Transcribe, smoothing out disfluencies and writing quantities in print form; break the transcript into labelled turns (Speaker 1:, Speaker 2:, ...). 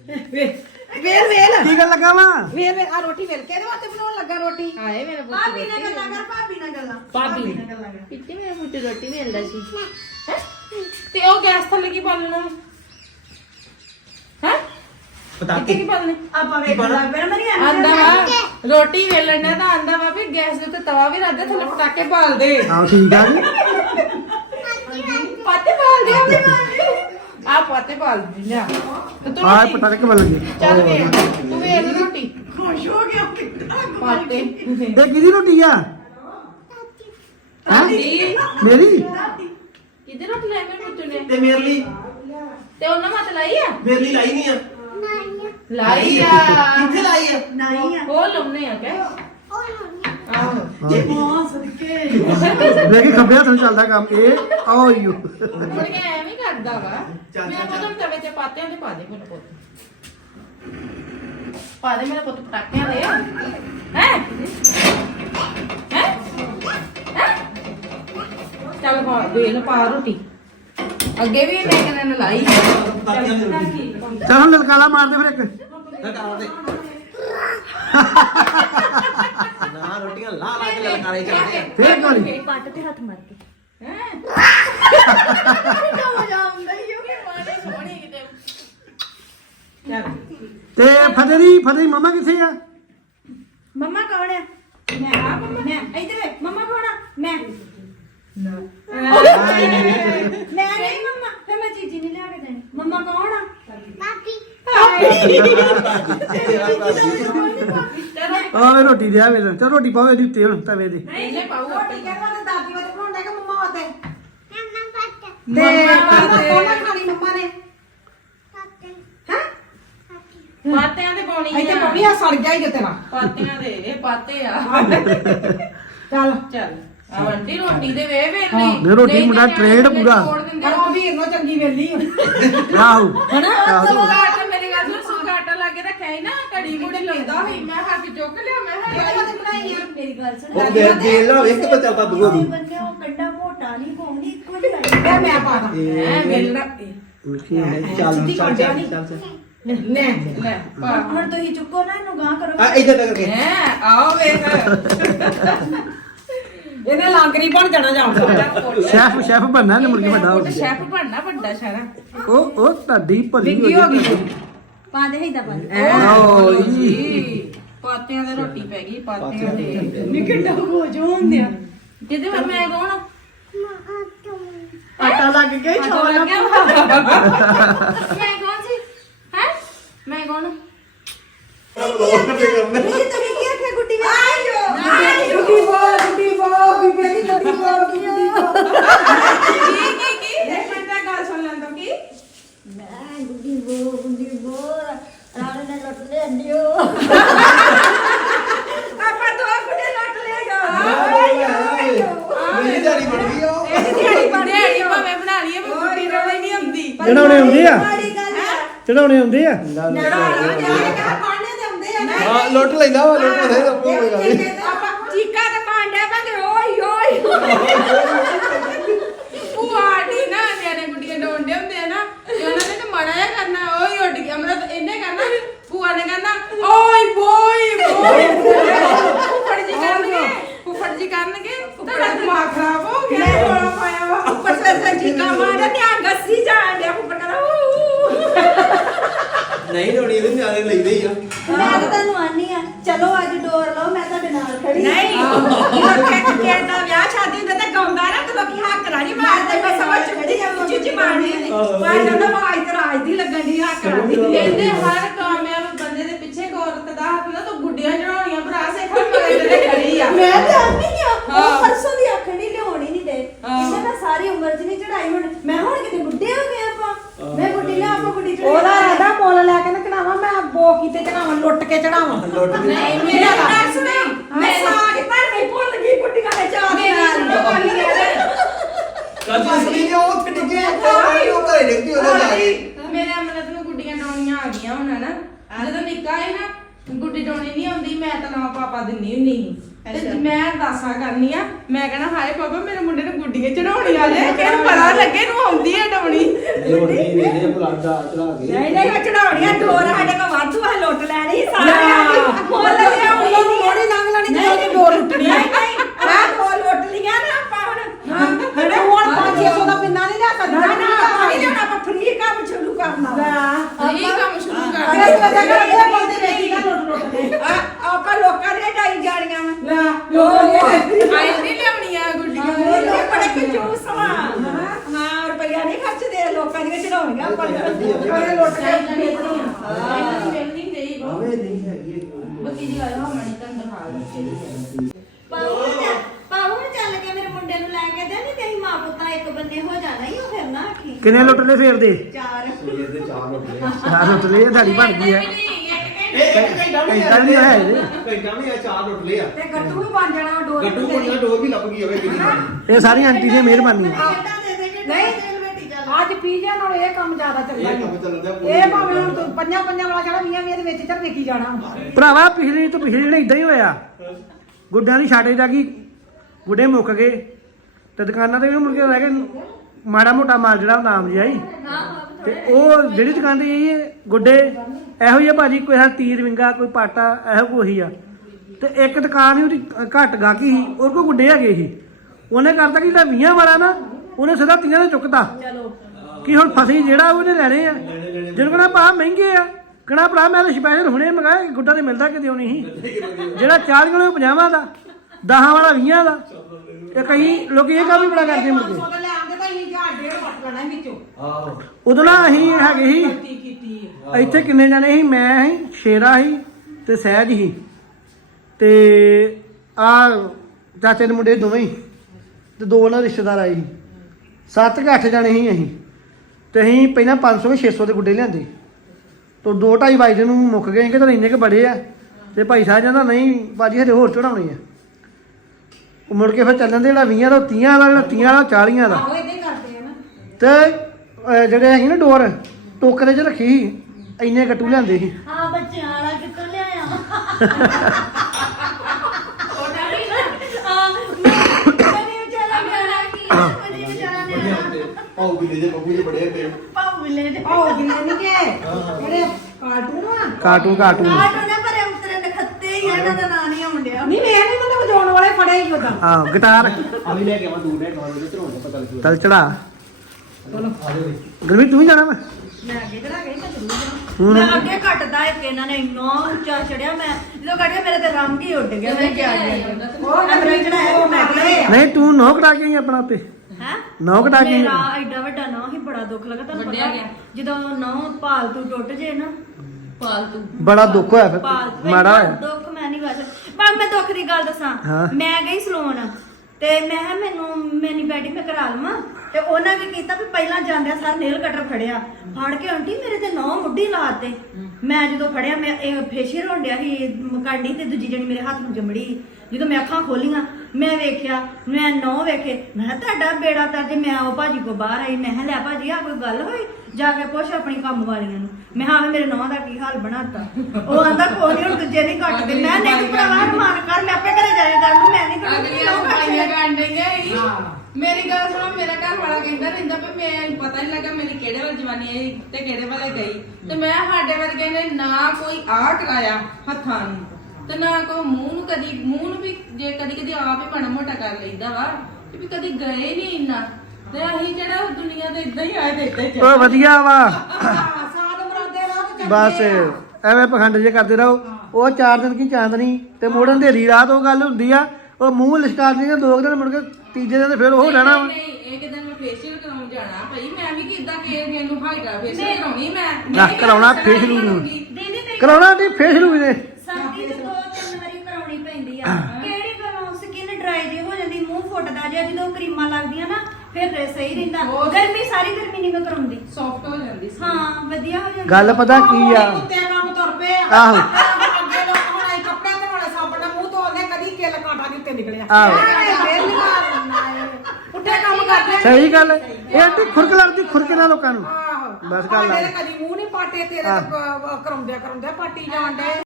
Speaker 1: ਵੇਲ ਵੇਲ
Speaker 2: ਕੀ ਗੱਲ ਲੱਗਾ ਵਾ
Speaker 1: ਵੇਲ ਵੇਲ ਆ ਰੋਟੀ ਵੇਲ ਕਿਹਦੇ ਵਾਸਤੇ ਬਣਾਉਣ ਲੱਗਾ ਰੋਟੀ
Speaker 3: ਹਾਏ ਮੇਰਾ ਪੁੱਤ
Speaker 1: ਭਾਬੀ ਨਾਲ ਗੱਲਾਂ ਕਰ ਭਾਬੀ ਨਾਲ ਗੱਲਾਂ
Speaker 3: ਭਾਬੀ
Speaker 1: ਨਾਲ ਗੱਲਾਂ ਕਰ
Speaker 3: ਕਿੱਥੇ ਮੇਰਾ ਪੁੱਤ ਰੋਟੀ ਵੇਲਦਾ ਸੀ ਹੈਂ? ਤੇ ਉਹ ਗੈਸ ਥੱਲੇ ਕੀ ਬਾਲਣਾ ਹੈ ਕਿੱਥੇ ਕੀ ਬਾਲਣੇ
Speaker 1: ਆਪਾਂ ਵੇਖਣ ਲੱਗ ਪਿਆ ਮਰੀ
Speaker 3: ਆਂਦਾ ਵਾ ਰੋਟੀ ਵੇਲਣ ਦਾ ਤਾਂ ਆਂਦਾ ਵਾ ਵੀ ਗੈਸ ਦੇ ਉੱਤੇ ਤਵਾ ਵੀ ਰੱਖਦੇ ਥੱਲੇ ਪਟਾਕੇ ਬਾਲ ਦੇ
Speaker 2: ਆਹ ਠੀਕ ਆ ਜੀ
Speaker 3: ਪਾਤੇ ਬਾਲ ਦੇ ਆ ਪਾਤੇ ਬਾਲ ਦੇ ਲਿਆ ਤੇ ਤੂੰ
Speaker 2: ਆਹ
Speaker 3: ਰੋਟੀ-
Speaker 2: ਪਟਾਕੇ ਵੱਲ ਲੱਗੇ
Speaker 3: ਚੱਲ ਵੇਖ ਤੂੰ ਵੇਲ ਰੋਟੀ
Speaker 1: ਖੁਸ਼ ਹੋ ਗਿਆ ਕਿੰਨਾ
Speaker 3: ਪਾਤੇ
Speaker 2: ਇਹ ਕਿਹਦੀ ਰੋਟੀ ਆ
Speaker 3: ਹਾਂਜੀ
Speaker 2: ਮੇਰੀ
Speaker 3: ਕਿਹਦੇ ਰੋਟੀ ਲੈ ਮੇਰੇ ਪੁੱਤ ਨੇ
Speaker 4: ਤੇ ਮੇਰੇ ਲਈ
Speaker 3: ਤੇ ਉਹਨਾਂ ਮਤ ਲਾਈ ਆ
Speaker 4: ਮੇਰੇ ਲਈ ਲਾਈ ਨਹੀਂ ਆ
Speaker 3: ਲਾਈ ਆ
Speaker 4: ਕਿੱਥੇ ਲਾਈ ਆ
Speaker 1: ਨਹੀਂ ਆ
Speaker 3: ਉਹ ਲਾਉਣੇ ਆ ਕਿ ਆਹੋ
Speaker 1: ਜੇ ਮਾਂ ਸਦਕੇ
Speaker 2: ਵੇਖ ਕੇ ਖੱਬੇ ਹੱਥ ਨੂੰ ਚੱਲਦਾ ਕੰਮ ਇਹ ਆਓ ਯੂ
Speaker 3: ਮੁੜ ਕੇ ਐਵੇਂ ਹੀ ਕਰਦਾ ਵਾ
Speaker 4: ਚੱਲ,
Speaker 3: ਮੈਂ
Speaker 4: ਚੱਲ,
Speaker 3: ਮਤਲਬ ਤਵੇ ਤੇ ਪਾਤੇ ਉਹਦੇ ਪਾ ਦੇ ਮੇਰੇ ਪੁੱਤ ਪਾ ਦੇ ਮੇਰਾ ਪੁੱਤ ਪਟਾਕਿਆਂ ਦੇ ਹੈ ਚੱਲ ਪਾ ਵੇਲ ਪਾ ਰੋਟੀ ਅੱਗੇ ਵੀ ਮੈਂ ਕਹਿੰਦਾ ਨਾ ਲਾਈ
Speaker 4: ਪਟਾਕਿਆਂ ਦੀ ਰੋਟੀ।
Speaker 2: ਚੱਲ ਹੁਣ ਲਲਕਾਰਾ ਮਾਰਦੇ ਫਿਰ ਇੱਕ
Speaker 4: ਨਾ ਕਰ ਦੇ ਨਾ ਰੋਟੀਆਂ ਲਾ ਲਾ ਕੇ ਲਲਕਾਰੇ ਚੱਲਦੇ ਆ
Speaker 2: ਫੇਰ ਗਾਲੀ
Speaker 1: ਪੱਟ ਤੇ ਹੱਥ ਮਾਰ ਕੇ
Speaker 3: ਹੈ
Speaker 1: ਮਜ਼ਾ ਆਉਂਦਾ ਹੀ
Speaker 3: ਮਾਰੇ ਸੋਹਣੀ ਕਿਤੇ ਚੱਲ
Speaker 2: ਤੇ ਫਤਿਹ ਦੀ ਮਮਾ ਕਿੱਥੇ ਆ
Speaker 1: ਮੰਮਾ ਕੌਣ ਆ ਮੈਂ ਆ ਮੰਮਾ ਮੈਂ ਇੱਧਰ ਵੇ ਮੰਮਾ ਕੌਣ ਆ ਮੈਂ ਮੈਂ ਨਹੀਂ ਮੰਮਾ ਫੇ ਮੈਂ ਚੀਜ਼ੀ ਨਹੀਂ ਲਿਆ ਕੇ ਦੇਣੀ ਮੰਮਾ ਕੌਣ ਆ
Speaker 2: ਆਹ ਰੋਟੀ ਦਿਆ ਵੇ ਚੱਲ ਰੋਟੀ ਪਾਓ ਇਹਦੇ ਉੱਤੇ ਹੁਣ ਤਵੇ ਦੇ
Speaker 3: ਇਹਨੇ ਪਾਉ
Speaker 1: ਰੋਟੀ ਕਹਿੰਦਾ ਤੇ ਦਾਦੀ ਵਾਲੇ ਬਣਾਉਂਦਾ ਕਿ ਮੰਮਾ ਵਾਤੇ
Speaker 3: ਮੰਮਾ
Speaker 1: ਤੇ ਕੋਣਾ ਖਾਣੀ ਮੰਮਾ ਨੇ ਹੈ
Speaker 3: ਪਾਤਿਆਂ ਦੇ ਪਾਉਣੀ
Speaker 1: ਇੱਥੇ ਪਾਣੀ ਆ ਸੜ ਗਿਆ ਹੀ ਤੇਰਾ
Speaker 3: ਪਾਤਿਆਂ ਦੇ ਇਹ ਪਾਤੇ ਆ
Speaker 1: ਚੱਲ
Speaker 3: ਚੱਲ ਆ ਆਂਟੀ ਰੋਟੀ ਦੇ ਵੇ ਵੇਲੀ
Speaker 2: ਨਹੀਂ, ਰੋਟੀ ਮੁੰਡਾ trained ਪੂਰਾ।
Speaker 1: ਕਰੋ ਵੀਰ ਨੂੰ ਚੰਗੀ ਵੇਲੀ
Speaker 2: ਆਹੋ
Speaker 1: ਹਨਾ
Speaker 3: ਸੁਗਾਟ ਮੇਰੇ ਗੱਲ ਨੂੰ ਸੁਗਾਟ ਲਾ ਕੇ ਰੱਖਿਆ ਹੀ ਨਾ ਘੜੀ ਮੁੜੀ ਲਾਉਂਦਾ ਹੋਈ ਮੈਂ ਹੱਥ ਚੁੱਕ ਲਿਆ ਮੈਂ
Speaker 1: ਕਿਹਦੇ ਵਾਲੇ ਬਣਾਈ ਆ
Speaker 5: ਮੇਰੀ ਗੱਲ ਸੁਣ
Speaker 4: ਉਹ ਦੇ ਲਾ ਵੇਖ ਕੇ ਚੱਲਦਾ ਦੂਆ ਵੀ
Speaker 5: ਬੰਨੇ ਉਹ ਕੰਡਾ ਮੋਟਾ ਨਹੀਂ ਪਾਉਂਦੀ ਇੱਕੋ ਹੀ ਲਾਈ
Speaker 1: ਮੈਂ ਪਾ ਦਾਂ
Speaker 3: ਐ ਮਿਲਣਾ
Speaker 4: ਚੱਲ ਚੱਲ ਚੱਲ
Speaker 1: ਲੈ
Speaker 3: ਲੈ ਪਾ
Speaker 5: ਹੁਣ ਤੁਸੀਂ ਚੁੱਕੋ ਨਾ ਇਹਨੂੰ ਗਾਂ ਕਰੋ
Speaker 4: ਆ ਇੱਧਰ ਤੱਕ ਕੇ
Speaker 3: ਐ ਆਓ ਵੇਖ
Speaker 1: ਇਹਨੇ ਲਾਂਗਰੀ ਬਣ ਜਾਣਾ ਜਾਂਦਾ
Speaker 2: ਸ਼ੈਫ ਬਣਨਾ ਨੇ ਮੁਰਗੀ ਵੱਡਾ ਹੋ
Speaker 3: ਉਹ
Speaker 2: ਗਿਆ
Speaker 3: ਸ਼ੈਫ ਬਣਨਾ ਵੱਡਾ ਸਾਰਾ
Speaker 2: ਉਹ ਤੁਹਾਡੀ ਭਲੀ
Speaker 1: ਵਿੱਗੀ ਹੋ ਗਈ
Speaker 5: ਪਾ ਦੇ ਹੀਦਾ ਪਾ ਦੇ
Speaker 2: ਆਓ
Speaker 3: ਜੀ ਪਾਤਿਆਂ ਦੇ ਰੋਟੀ ਪੈ ਗਈ ਪਾਤਿਆਂ ਦੇ
Speaker 1: ਨਿਕਟਾ ਹੋ ਜਾਂਦੇ ਆ
Speaker 3: ਜਿਹਦੇ ਮੈਂ ਕੌਣ
Speaker 1: ਆਟਾ ਲੱਗ ਗਿਆ
Speaker 3: ਆਟਾ
Speaker 1: ਛੋਲਾ
Speaker 3: ਲੱਗ ਗਿਆ ਮੈਂ ਕੌਣ ਸੀ ਹੈ ਮੈਂ ਕੌਣ
Speaker 5: ਤੁਸੀਂ ਕੀ ਆਖਿਆ ਗੁੱਡੀ ਵੇ
Speaker 1: ਆਇਓ ਗੁੱਡੀ ਬੋ ਬੀਬੀ ਦੀ ਗੁੱਡੀ ਬੋ ਗੁੱਡੀ ਬੋ
Speaker 3: ਕੀ ਇੱਕ ਮਿੰਟ ਦਾ ਗੱਲ ਸੁਣ ਲੈਂਦਾ ਕੀ
Speaker 5: ਮੈਂ ਗੁੱਡੀ ਬੋ ਰਾਣੇ ਨੇ ਲੁੱਟ ਲੈ ਅੰਡਿਓ
Speaker 1: ਆਪਾਂ ਦੋ ਗੁੱਡੇ ਲੱਟ ਲੇਗਾ
Speaker 4: ਮੇਰੀ ਦਾੜੀ ਬਣ ਗਈ ਉਹ
Speaker 3: ਦਿਹਾੜੀ ਭਾਵੇਂ ਬਣਾ ਲਈਏ ਪਰ ਗੁੱਡੀ ਰੋਣੀ ਨਹੀਂ ਆਉਂਦੀ
Speaker 2: ਚੜਾਉਣੇ ਹੁੰਦੇ ਆ
Speaker 5: ਮਾੜੀ ਗੱਲ ਆ
Speaker 2: ਚੜਾਉਣੇ ਹੁੰਦੇ ਆ
Speaker 4: ਹਾਂ ਲੁੱਟ ਲੈਂਦਾ ਵਾ ਲੁੱਟ ਲੈਂਦਾ ਕੋਈ ਗੱਲ ਨਹੀਂ
Speaker 1: ਚੀਕਾ ਤੇ ਪਾਂਡਿਆ ਬੰਦੇ ਓਏ ਓਏ
Speaker 3: ਪੁਆੜੀ ਨਾ ਨਿਆਣੇ ਗੁੱਡੀਆਂ ਡੋਂਡੇ ਹੁੰਦੇ ਆ ਨਾ ਤੇ ਉਹਨਾਂ ਨੇ ਤਾਂ ਮਾੜਾ ਜਿਹਾ ਕਰਨਾ ਓਏ ਉੱਡ ਗਿਆ ਮਤਲਬ ਇਹਨੇ ਕਰਨਾ ਭੂਆ ਨੇ ਕਰਨਾ ਓਏ ਬੋਏ ਬੋਏ ਫੁੱਫੜ ਜੀ ਕਰਨਗੇ ਤੁਹਾਡਾ ਦਿਮਾਗ ਖਰਾਬ ਹੋ ਗਿਆ ਰੋਲਾ ਪਾਇਆ ਵਾ
Speaker 1: ਉੱਪਰ ਸੇ ਚੀਕਾ ਮਾਰਿਆ ਤੇ ਆ ਗੱਸੀ ਜਾਣ ਡਿਆ ਉੱਪਰ ਕਹਿੰਦਾ
Speaker 4: ਨਹੀਂ ਰੋਣੀ ਇਹਦੇ ਨਿਆਣੇ ਲੈਂਦੇ ਹੀ ਆ
Speaker 5: ਮੈਂ ਤਾਂ ਤੁਹਾਨੂੰ ਆਨੀ ਆ ਚਲੋ ਅੱਜ ਡੋਰ ਲਓ ਮੈਂ ਤੁਹਾਡੇ ਨਾਲ ਖੜੀ
Speaker 1: ਨਹੀਂ ਜਦੋਂ ਕਿ ਦਾ ਵਿਆਹ ਸ਼ਾਦੀ ਹੁੰਦਾ ਤਾਂ ਗਾਉਂਦਾ ਨਾ ਤੇ ਲੋਕੀ ਹੱਕ ਰਾਣੀ ਮਾਰਦੇ ਮੈਂ ਸਮਝ ਚੁੱਕੀ ਆ ਚੀਚੀ ਮਾਰਨੀ ਪਰ ਜਦੋਂ ਆਵਾਜ਼ ਤੇ ਰਾਜ ਦੀ ਲੱਗਣ ਦੀ ਹੱਕ ਰਾਣੀ
Speaker 3: ਕਹਿੰਦੇ ਹਰ ਕਾਮਯਾਬ ਬੰਦੇ ਦੇ ਪਿੱਛੇ ਇੱਕ ਔਰਤ ਦਾ ਹੱਥ ਨਾ ਤੂੰ ਗੁੱਡੀਆਂ ਚੜਾਉਣੀਆਂ ਭਰਾ ਸੇ ਮਗਰ ਤੇ ਖੜੀ ਆ
Speaker 5: ਮੈਂ ਤਾਂ ਆਨੀ ਆ
Speaker 3: ਹਾਂ।
Speaker 5: ਉਹ ਪਰਸੋਂ ਦੀ ਆਖਣ ਨਹੀਂ ਲਿਆਉਣੀ ਨਹੀਂ ਦੇ ਇਹਨਾਂ ਦਾ ਸਾਰੀ ਉਮਰ ਚ ਨਹੀਂ ਚੜਾਈ ਹੁਣ ਮੈਂ ਹੁਣ ਕਿਤੇ ਬੁੱਢੇ ਹੋ ਗਏ ਆਪਾਂ ਮੈਂ ਗੁੱਡੀ ਲਿਆ ਆਪਾਂ ਗੁੱਡੀ ਚੜਾਈ
Speaker 1: ਉਹਦਾ ਰਾਦਾ ਮੁੱਲ ਲੈ ਕੇ ਨਾ ਚੜਾਵਾਂ ਮੈਂ ਬੋ ਕੀਤੇ ਚੜਾਵਾਂ ਲੁੱਟ ਕੇ ਚੜਾਵਾਂ
Speaker 4: ਲੁੱਟ ਵੀ
Speaker 3: ਨਹੀਂ ਮੇਰਾ
Speaker 1: ਮੈਂ ਸੁਣਿਆ ਮੈਂ ਸਾਗ ਪਰ ਨਹੀਂ ਭੁੱਲ ਗਈ ਗੁੱਡੀਆਂ ਦੇ ਚਾਹ ਦੇ ਨਾਲ
Speaker 4: ਕੱਜ ਸਲੀ ਉਹ ਟਿੱਕੇ ਉਹ ਘਰੇ ਡਿੱਗੀ ਉਹਦੇ ਜਾ ਕੇ
Speaker 3: ਮੇਰੇ ਅਮਨਤ ਨੂੰ ਗੁੱਡੀਆਂ ਡਾਉਣੀਆਂ ਆ ਗਈਆਂ ਹੁਣ ਨਾ ਜਦੋਂ ਨਿੱਕਾ ਹੈ ਨਾ ਗੁੱਡੀ ਡਾਉਣੀ ਨਹੀਂ ਆਉਂਦੀ ਮੈਂ ਤਾਂ ਨਾ ਪਾਪਾ ਦਿੰਨੀ ਹੁੰਨੀ ਸੀ ਤੇ ਮੈਂ ਅਰਦਾਸਾਂ ਕਰਨੀ ਆ ਮੈਂ ਕਹਣਾ ਹਾਏ ਪਾਪਾ ਮੇਰੇ ਮੁੰਡੇ ਨੂੰ ਗੁੱਡੀਆਂ ਚੜਾਉਣੀ ਆ ਜੇ ਕਿਹਨੂੰ ਪਤਾ ਲੱਗੇ ਨੂੰ ਆਉਂਦੀ ਹੈ ਡਾਉਣੀ
Speaker 4: ਇਹ ਹੁਣ ਨਹੀਂ ਵੇਲੇ ਬਲਾਡਾ ਚੜਾ ਕੇ
Speaker 1: ਨਹੀਂ ਨਹੀਂ ਮੈਂ ਚੜਾਉਣੀਆਂ ਡੋਰ ਸਾਡੇ
Speaker 3: ਮਿਲਣੀ ਨਹੀਂ
Speaker 4: ਆਵੇ ਨਹੀਂ ਹੈਗੀ
Speaker 3: ਬੱਕੀ ਜੀ ਆਇਆ ਮਣੀ ਤਾਂ ਦਿਖਾ ਦਿੱਤੀ
Speaker 1: ਪਾਉ ਚੱਲ ਕੇ ਮੇਰੇ ਮੁੰਡੇ ਨੂੰ ਲੈ ਕੇ ਦੇ ਨਹੀਂ ਤੇ ਅਸੀਂ ਮਾਂ ਪੁੱਤਾਂ ਇੱਕ ਬੰਨੇ ਹੋ ਜਾਣਾ ਹੀ ਉਹ ਫਿਰ ਨਾ ਆਖੀ
Speaker 2: ਕਿੰਨੇ ਲੁੱਟ ਲਏ ਫੇਰ ਦੇ
Speaker 1: 4
Speaker 4: ਸਵੇਰ ਦੇ 4 ਰੋਟੀਆਂ
Speaker 2: ਚਾਰ ਲੁੱਟ ਲਏ ਤੁਹਾਡੀ ਬਣ ਗਈ ਹੈ
Speaker 4: ਇਹ ਘੰਟਾ ਵੀ
Speaker 2: ਘੰਟਾ ਵੀ ਹੈ ਇਹਦੇ।
Speaker 4: ਘੰਟਾ ਵੀ ਆ 4 ਰੋਟ ਲਿਆ
Speaker 5: ਤੇ ਗੱਟੂ ਵੀ ਬਣ ਜਾਣਾ ਡੋਰ
Speaker 4: ਗੱਟੂ ਕੋਲ ਡੋਰ ਵੀ ਲੱਭ ਗਈ ਹੋਵੇ ਕਿੰਨੀ
Speaker 2: ਇਹ ਸਾਰੀ ਆਂਟੀ ਦੀ ਮਿਹਰਬਾਨੀ ਹੈ।
Speaker 5: ਨਹੀਂ ਅੱਜ ਪੀਜ਼ਾ ਨਾਲ ਇਹ ਕੰਮ ਜ਼ਿਆਦਾ ਚੱਲਦਾ
Speaker 4: ਇਹ ਕੰਮ ਚੱਲਦਾ
Speaker 5: ਇਹ ਭਾਵੇਂ ਹੁਣ ਤੂੰ ਪੰਜਾਂ ਵਾਲਾ ਜਿਹੜਾ 20 ਦੇ ਵਿੱਚ ਚੱਲ ਵੇਖੀ ਜਾਣਾ
Speaker 2: ਭਰਾਵਾ ਪਿਛਲੀ ਤੋਂ ਪਿਛਲੀ ਨੇ ਇਦਾਂ ਹੀ ਹੋਇਆ ਗੁੱਡਿਆਂ ਦੀ ਛਾਟੇ ਦਾ ਕੀ ਗੁੱਡੇ ਮੁੱਕ ਗਏ ਤੇ ਦੁਕਾਨਾਂ ਤੇ ਵੀ ਮੁੜ ਕੇ ਰਹਿ ਗਏ ਮਾੜਾ ਮੋਟਾ ਮਾਲ ਜਿਹੜਾ ਨਾਮ ਜਿਹਾ ਹੀ ਤੇ ਉਹ ਜਿਹੜੀ ਦੁਕਾਨ ਤੇ ਜਾਈਏ ਗੁੱਡੇ ਇਹੋ ਹੀ ਆ ਭਾਜੀ ਕੋਈ ਹੈ ਤੀਰ ਵਿੰਗਾ ਕੋਈ ਪਾਟਾ ਇਹੋ ਕੋਈ ਆ ਤੇ ਇੱਕ ਦੁਕਾਨ ਹੀ ਉਹਦੀ ਘੱਟ ਗਾਹਕੀ ਸੀ ਉਹ ਕੋ ਗੁੱਡੇ ਹੈਗੇ ਸੀ ਉਹਨੇ ਕਰਤਾ ਕਿ ਜਿਹੜਾ 20 ਵਾਲਾ ਨਾ ਉਹਨੇ ਸਿੱਧਾ 30 ਤੇ ਚੁੱਕਤਾ ਕਿ ਹੁਣ ਫਸੀ ਜਿਹੜਾ ਉਹਨੇ ਲੈਣੇ ਆ ਜਿਹਨੂੰ ਕਹਿੰਦਾ ਭਾ ਮਹਿੰਗੇ ਆ ਕਹਿੰਦਾ ਭਰਾ ਮੈਂ ਤਾਂ ਸਪੈਸ਼ਲ ਹੁਣੇ ਮੰਗਾਇਆ ਗੁੱਡਾ ਤੇ ਮਿਲਦਾ ਕਿਤੇ ਨਹੀਂ ਸੀ ਜਿਹੜਾ 40 ਵਾਲਾ 50 ਦਾ 10 ਵਾਲਾ 20 ਦਾ ਤੇ ਕਈ ਲੋਕੀ ਇਹ ਕੰਮ ਵੀ ਬੜਾ ਕਰਦੇ ਮੁੜ ਕੇ
Speaker 4: ਆਹੋ
Speaker 2: ਉਦੋਂ ਨਾ ਅਸੀਂ ਹੈਗੇ ਸੀ
Speaker 3: ਕੀਤੀ
Speaker 2: ਇੱਥੇ ਕਿੰਨੇ ਜਾਣੇ ਸੀ ਮੈਂ ਸੀ ਸ਼ੇਰਾ ਸੀ ਤੇ ਸਹਿਜ ਸੀ ਤੇ ਆ ਚਾਚੇ ਦੇ ਮੁੰਡੇ ਦੋਵੇਂ ਹੀ ਤੇ ਦੋ ਉਹਨਾਂ ਰਿਸ਼ਤੇਦਾਰ ਆਏ ਸੀ 7 ਕਿ 8 ਜਾਣੇ ਸੀ ਅਸੀਂ ਤੇ ਅਸੀਂ ਪਹਿਲਾਂ 500 ਕਿ 600 ਦੇ ਗੁੱਡੇ ਲਿਆਂਦੇ ਤੋਂ 2-2.5 ਵਜੇ ਨੂੰ ਮੁੱਕ ਗਏ ਕਿ ਤਾਂ ਇੰਨੇ ਕੁ ਬੜੇ ਆ ਤੇ ਭਾਈ ਸਾਹਿਬ ਕਹਿੰਦਾ ਨਹੀਂ ਭਾਜੀ ਹਜੇ ਹੋਰ ਚੜਾਉਣੇ ਆ ਉਹ ਮੁੜ ਕੇ ਫਿਰ ਚੱਲਣ ਦੇ ਜਿਹੜਾ 20 ਦਾ 30 ਦਾ ਜਿਹੜਾ 30 ਦਾ 40 ਦਾ
Speaker 5: ਆਹੋ ਇਦਾਂ ਹੀ ਕਰਦੇ ਆ ਨਾ
Speaker 2: ਤੇ ਜਿਹੜੇ ਹੈਗੀ ਨਾ ਡੋਰ ਟੋਕਰੇ 'ਚ ਰੱਖੀ ਸੀ, ਇੰਨੇ ਗੱਟੂ ਲਿਆਂਦੇ ਸੀ
Speaker 1: ਆ ਬੱਚਿਆਂ ਵਾਲਾ ਕਿੱਥੋਂ ਲਿਆਇਆ ਉਹਨੇ ਵਿਚਾਰਾ ਨਿਆਣਾ ਕੀ ਉਹਨੇ ਵਿਚਾਰਾ ਨਿਆਣਾ
Speaker 4: ਉਹ ਵੀ ਦੇ ਬੱਬੂ ਦੇ ਬੜੇ ਪਏ
Speaker 1: ਪਾਉ ਮਿਲੇ ਤੇ
Speaker 5: ਆਹ ਗਿਣੇ ਨਹੀਂ ਕਿ ਜਿਹੜੇ ਕਾਰਟੂਨ ਆ
Speaker 2: ਕਾਰਟੂਨ
Speaker 1: ਕਾਟੋ ਨਾ ਪਰੇ ਉਤਰੇ ਨਖੱਤੇ ਹੀ ਇਹਨਾਂ ਦਾ ਨਾਂ ਨਹੀਂ ਆਉਂਦਿਆ
Speaker 5: ਨਹੀਂ ਵੇਖ ਨਹੀਂ ਮੈਨੂੰ ਵਜਾਉਣ ਵਾਲੇ ਫੜੇ ਹੀ ਉਦਾਂ
Speaker 2: ਹਾਂ ਗਿਟਾਰ
Speaker 4: ਆ ਵੀ ਲੈ ਕੇ ਆਵਾਂ ਦੂਰ ਲੈ ਕੇ ਆਵਾਂ ਉਹਦੇ ਧਰੋਂ ਪਤਾ ਲੱਗੂ
Speaker 2: ਚੱਲ ਚੜਾ
Speaker 5: ਚਲੋ
Speaker 2: ਗਰਮੀ ਤੂੰ ਹੀ ਜਾਣਾ ਵਾ
Speaker 1: ਮੈਂ ਅੱਗੇ ਚੜਾ ਗਈ ਮੈਂ ਜ਼ਰੂਰ ਜਾਣਾ ਮੈਂ ਅੱਗੇ ਘਟਦਾ ਇੱਕ ਇਹਨਾਂ ਨੇ ਇੰਨਾ ਉੱਚਾ ਚੜਿਆ ਮੈਂ ਜਦੋਂ ਕੱਢਿਆ ਮੇਰੇ ਤੇ ਰੰਗ ਹੀ ਉੱਡ ਗਿਆ ਮੈਂ ਕਿਹਾ
Speaker 5: ਉਹ ਕਮਰੇ ਚੜਾਇਆ ਉਹ ਮੈਂ ਕਰੇ
Speaker 2: ਨਹੀਂ ਤੂੰ ਨੌ ਕਟਾ ਕੇ ਆਈ ਆਪਣਾ ਉੱਤੇ
Speaker 1: ਹੈ
Speaker 2: ਨੌ ਕਟਾ ਕੇ ਆਈ।
Speaker 1: ਮੇਰਾ ਐਡਾ ਵੱਡਾ ਨਾਂ ਹੀ ਬੜਾ ਦੁੱਖ ਲੱਗਾ ਤੁਹਾਨੂੰ ਪਤਾ ਜਦੋਂ ਨਾਂ ਪਾਲਤੂ ਟੁੱਟ ਜੇ ਨਾ
Speaker 3: ਫਾਲਤੂ
Speaker 2: ਬੜਾ ਦੁੱਖ ਹੋਇਆ ਫਿਰ
Speaker 1: ਪਾਲਤੂ
Speaker 2: ਮਾੜਾ ਹੋਇਆ
Speaker 1: ਦੁੱਖ ਮੈਂ ਨਹੀਂ ਵਸ ਪਰ ਮੈਂ ਦੁੱਖ ਦੀ ਗੱਲ ਦੱਸਾਂ
Speaker 2: ਹਾਂ।
Speaker 1: ਮੈਂ ਗਈ ਸਲੂਨ ਤੇ ਮੈਂ ਕਿਹਾ ਮੈਨੂੰ ਮੇਰੀ ਬੈਡੀ ਮੈਂ ਕਰਾ ਲਵਾਂ ਤੇ ਉਹਨਾਂ ਕੀ ਕੀਤਾ ਵੀ ਪਹਿਲਾਂ ਜਾਂਦਿਆਂ ਸਾਰ ਨੇਲ ਕਟਰ ਫੜਿਆ ਫੜ ਕੇ ਆਂਟੀ ਮੇਰੇ ਤੇ ਨੌ ਮੁੱਢੀ ਲਾਤੇ ਮੈਂ ਜਦੋਂ ਫੜਿਆ ਮੈਂ ਇਹ ਫੇਸ਼ੀਅਲ ਹੋਣ ਡਿਆ ਸੀ ਕਾਂਡੀ ਤੇ ਦੂਜੀ ਜਣੀ ਮੇਰੇ ਹੱਥ ਨੂੰ ਜੰਮੜੀ ਜਦੋਂ ਮੈਂ ਅੱਖਾਂ ਖੋਲੀਆਂ ਮੈਂ ਵੇਖਿਆ ਮੈਂ ਨੌ ਵੇਖੇ ਮੈਂ ਕਿਹਾ ਤੁਹਾਡਾ ਬੇੜਾ ਤਾਂ ਜੇ ਮੈਂ ਉਹ ਭਾਜੀ ਕੋ ਬਾਹਰ ਆਈ ਮੈਂ ਕਿਹਾ ਲੈ ਭਾਜੀ ਆ ਕੋਈ ਗੱਲ ਹੋਈ ਜਾ ਕੇ ਪੁੱਛ ਆਪਣੀ ਕੰਮ ਵਾਲੀਆਂ ਨੂੰ ਮੈਂ ਹਾਂ ਵੀ ਮੇਰੇ ਨੌ ਦਾ ਕੀ ਹਾਲ ਬਣਾਤਾ ਉਹ ਆਂਦਾ ਕੋਈ ਨਹੀਂ ਹੁਣ ਦੂਜੇ ਨਹੀਂ ਕੱਟਦੇ ਮੈਂ ਨਹੀਂ ਤੂੰ ਭਰਾਵਾ ਮਾਨ ਕਰ ਮੈਂ ਆਪੇ ਘਰੇ ਜਾਇਆ ਕਰ ਮੈਂ ਨਹੀਂ
Speaker 3: ਅਗਲੀਆਂ ਸਫਾਈਆਂ ਕਰਨ ਡਈਆਂ ਸੀ ਮੇਰੀ ਗੱਲ ਸੁਣੋ ਮੇਰਾ ਘਰ ਵਾਲਾ ਕਹਿੰਦਾ ਰਹਿੰਦਾ ਵੀ ਮੈਂ ਪਤਾ ਨਹੀਂ ਲੱਗਾ ਮੇਰੀ ਕਿਹੜੇ ਵਾਲੀ ਜਵਾਨੀ ਆਈ ਤੇ ਕਿਹੜੇ ਵਾਲੇ ਗਈ ਤੇ ਮੈਂ ਸਾਡੇ ਵਰਗੇ ਨੇ ਨਾ ਕੋਈ ਆਹ ਕਰਾਇਆ ਹੱਥਾਂ ਨੂੰ ਤੇ ਨਾ ਕੋਈ ਮੂੰਹ ਨੂੰ ਵੀ ਜੇ ਕਦੀ ਕਦੀ ਆਪ ਹੀ ਮਾੜਾ ਮੋਟਾ ਕਰ ਲਈਦਾ ਵਾ ਤੇ ਵੀ ਕਦੀ ਗਏ ਨਹੀਂ ਇੰਨਾ ਤੇ ਅਸੀਂ ਜਿਹੜਾ ਦੁਨੀਆ ਤੇ ਇਦਾਂ ਹੀ ਆਏ ਤੇ ਇੱਦਾਂ ਹੀ
Speaker 2: ਉਹ ਵਧੀਆ ਵਾ
Speaker 5: ਸਾਲ ਮਰਾਦੇ ਰਹੋ ਤੇ
Speaker 2: ਬਸ ਐਵੇਂ ਪਖੰਡ ਜੇ ਕਰਦੇ ਰਹੋ ਉਹ 4 ਦਿਨ ਕੀ ਚਾਂਦਨੀ ਤੇ ਮੋੜ ਅੰਧੇਰੀ ਰਾਤ ਉਹ ਗੱਲ ਹੁੰਦੀ ਆ ਉਹ ਮੂੰਹ ਲਿਸ਼ਕਾ ਦਿੰਦੇ 2 ਦਿਨ ਮੁੜ ਕੇ ਤੀਜੇ ਦਿਨ ਫਿਰ ਉਹ ਰਹਿਣਾ ਵਾ
Speaker 3: ਨਹੀਂ ਇੱਕ ਦਿਨ ਮੈਂ ਫੇਸ਼ੀਅਲ ਕਰਾਉਣ ਜਾਣਾ ਭਾਈ ਮੈਂ ਵੀ ਕਿੱਦਾਂ ਕੇ ਨੂੰ ਹਾਈਡਰਾ ਫੇਸ਼ੀਅਲ ਕਰਾਉਣੀ ਮੈਂ
Speaker 2: ਕਰਾਉਣਾ facial ਨੂੰ।
Speaker 1: ਦੀਦੀ ਤੇ
Speaker 2: ਕਰਾਉਣਾ ਤੇ ਫੇਸ ਨੂੰ ਵੀ ਦੇ
Speaker 1: ਸਰਦੀ ਚ 2-3 ਵਾਰੀ ਕਰਾਉਣੀ ਪੈਂਦੀ ਆ ਕਿਹੜੀ ਗੱਲੋਂ ਸਕਿਨ ਡਰਾਈ ਜੇ ਹੋ ਜਾਂਦੀ ਮੂੰਹ ਫੁੱਟਦਾ ਜੇ ਜਦੋਂ ਕਰੀਮਾਂ ਲੱਗਦੀਆਂ ਨਾ ਫਿਰ ਸਹੀ ਰਹਿੰਦਾ ਗਰਮੀ ਸਾਰੀ ਗਰਮੀ ਨਹੀਂ ਮੈਂ ਕਰਾਉਂਦੀ
Speaker 3: ਸੌਫਟ ਹੋ ਜਾਂਦੀ ਸੀ
Speaker 1: ਹਾਂ ਵਧੀਆ ਹੋ ਜਾਂਦਾ
Speaker 2: ਗੱਲ ਪਤਾ ਕੀ ਆ
Speaker 5: ਕੁੱਤੇ ਕੰਮ ਤੁਰ ਪਏ
Speaker 2: ਆਹੋ।
Speaker 5: ਅੱਗੇ ਲੋਕ ਹੁਣ ਆਈ ਕੱਪੜੇ ਤੇ ਵਾਲੇ ਸਾਬਣ ਨਾਲ ਮੂੰਹ ਧੋਣੇ ਕਦੀ ਕਿੱਲ ਕਾਂਟਾ ਦੇ ਉੱਤੇ ਨਿਕਲਿਆ
Speaker 2: ਆਹੋ।
Speaker 5: ਫੇਰ ਨਹੀਂ ਮਾਰਨਾ ਉੱਤੇ ਕੰਮ ਕਰਦੇ
Speaker 2: ਸਹੀ ਗੱਲ ਇਹ ਆਂਟੀ ਖੁਰਕ ਲੱਗਦੀ ਖੁਰਕੇ ਨਾਲ ਲੋਕਾਂ ਨੂੰ
Speaker 5: ਆਹੋ
Speaker 2: ਬਸ ਗੱਲ ਆ।
Speaker 5: ਸਾਡੇ ਕਦੀ ਮੂੰਹ ਨਹੀਂ ਪਾਟੇ ਤੇਰੇ ਤੇ ਕਰਾਉਂਦੇ ਪਾਟੀ ਜਾਣ ਡੇ